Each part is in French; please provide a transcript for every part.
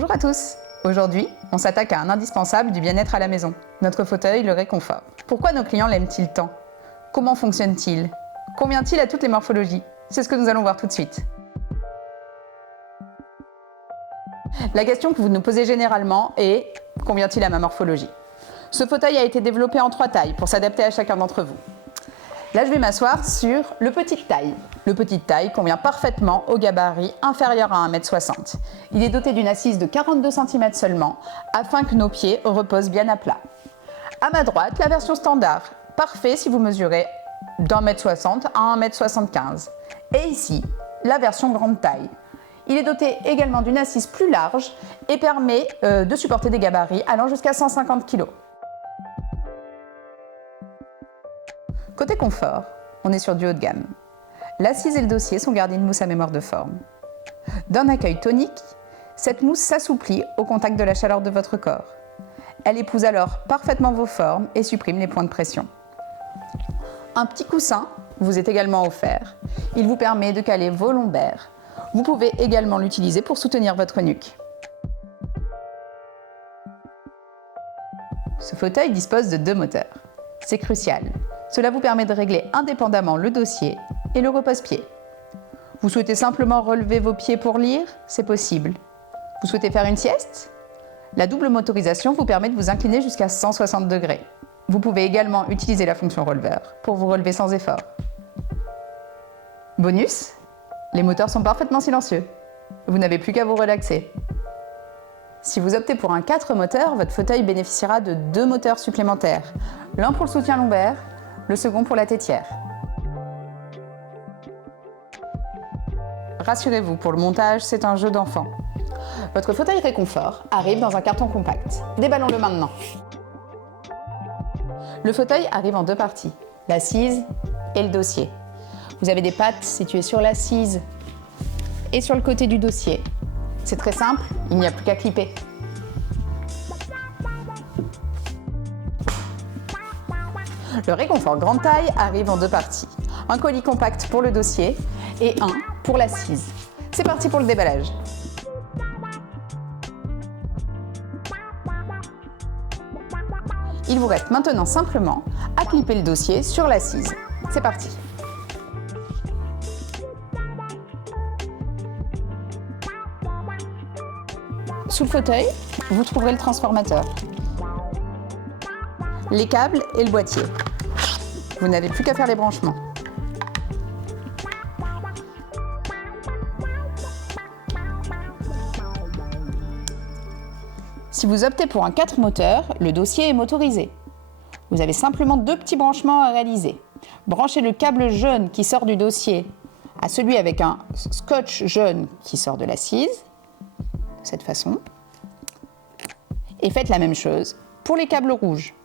Bonjour à tous. Aujourd'hui, on s'attaque à un indispensable du bien-être à la maison, notre fauteuil, le réconfort. Pourquoi nos clients l'aiment-ils tant? Comment fonctionne-t-il? Convient-il à toutes les morphologies? C'est ce que nous allons voir tout de suite. La question que vous nous posez généralement est « Convient-il à ma morphologie ?» Ce fauteuil a été développé en 3 tailles pour s'adapter à chacun d'entre vous. Là, je vais m'asseoir sur le petite taille. Le petite taille convient parfaitement au gabarit inférieur à 1,60 m. Il est doté d'une assise de 42 cm seulement, afin que nos pieds reposent bien à plat. À ma droite, la version standard, parfait si vous mesurez d'1,60 m à 1,75 m. Et ici, la version grande taille. Il est doté également d'une assise plus large et permet de supporter des gabarits allant jusqu'à 150 kg. Côté confort, on est sur du haut de gamme. L'assise et le dossier sont gardés de mousse à mémoire de forme. D'un accueil tonique, cette mousse s'assouplit au contact de la chaleur de votre corps. Elle épouse alors parfaitement vos formes et supprime les points de pression. Un petit coussin vous est également offert. Il vous permet de caler vos lombaires. Vous pouvez également l'utiliser pour soutenir votre nuque. Ce fauteuil dispose de 2 moteurs. C'est crucial. Cela vous permet de régler indépendamment le dossier et le repose-pied. Vous souhaitez simplement relever vos pieds pour lire? C'est possible. Vous souhaitez faire une sieste? La double motorisation vous permet de vous incliner jusqu'à 160 degrés. Vous pouvez également utiliser la fonction releveur pour vous relever sans effort. Bonus, les moteurs sont parfaitement silencieux. Vous n'avez plus qu'à vous relaxer. Si vous optez pour un 4 moteurs, votre fauteuil bénéficiera de 2 moteurs supplémentaires. L'un pour le soutien lombaire, le second pour la tétière. Rassurez-vous, pour le montage, c'est un jeu d'enfant. Votre fauteuil réconfort arrive dans un carton compact. Déballons-le maintenant. Le fauteuil arrive en 2 parties, l'assise et le dossier. Vous avez des pattes situées sur l'assise et sur le côté du dossier. C'est très simple, il n'y a plus qu'à clipper. Le réconfort grande taille arrive en 2 parties. Un colis compact pour le dossier et un pour l'assise. C'est parti pour le déballage. Il vous reste maintenant simplement à clipper le dossier sur l'assise. C'est parti. Sous le fauteuil, vous trouverez le transformateur, les câbles et le boîtier. Vous n'avez plus qu'à faire les branchements. Si vous optez pour un 4 moteurs, le dossier est motorisé. Vous avez simplement 2 petits branchements à réaliser. Branchez le câble jaune qui sort du dossier à celui avec un scotch jaune qui sort de l'assise, de cette façon. Et faites la même chose pour les câbles rouges.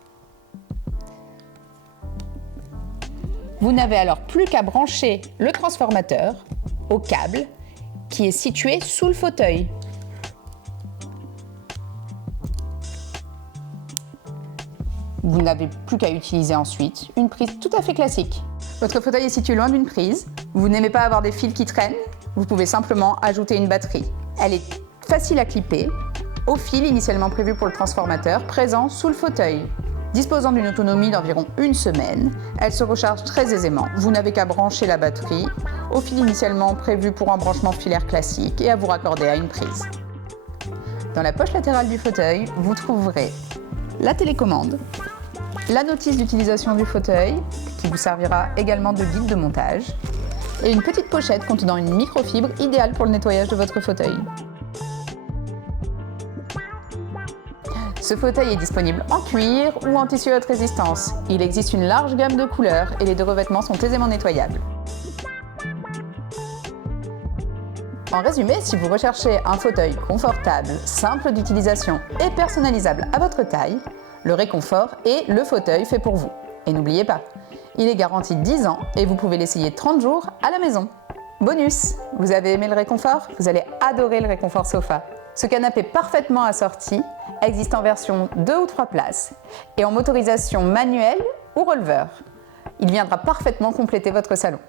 Vous n'avez alors plus qu'à brancher le transformateur au câble qui est situé sous le fauteuil. Vous n'avez plus qu'à utiliser ensuite une prise tout à fait classique. Votre fauteuil est situé loin d'une prise. Vous n'aimez pas avoir des fils qui traînent? Vous pouvez simplement ajouter une batterie. Elle est facile à clipper au fil initialement prévu pour le transformateur présent sous le fauteuil. Disposant d'une autonomie d'environ 1 semaine, elle se recharge très aisément. Vous n'avez qu'à brancher la batterie au fil initialement prévu pour un branchement filaire classique et à vous raccorder à une prise. Dans la poche latérale du fauteuil, vous trouverez la télécommande, la notice d'utilisation du fauteuil qui vous servira également de guide de montage et une petite pochette contenant une microfibre idéale pour le nettoyage de votre fauteuil. Ce fauteuil est disponible en cuir ou en tissu haute résistance. Il existe une large gamme de couleurs et les 2 revêtements sont aisément nettoyables. En résumé, si vous recherchez un fauteuil confortable, simple d'utilisation et personnalisable à votre taille, le réconfort est le fauteuil fait pour vous. Et n'oubliez pas, il est garanti 10 ans et vous pouvez l'essayer 30 jours à la maison. Bonus, vous avez aimé le réconfort? Vous allez adorer le réconfort sofa. Ce canapé parfaitement assorti existe en version 2 ou 3 places et en motorisation manuelle ou releveur. Il viendra parfaitement compléter votre salon.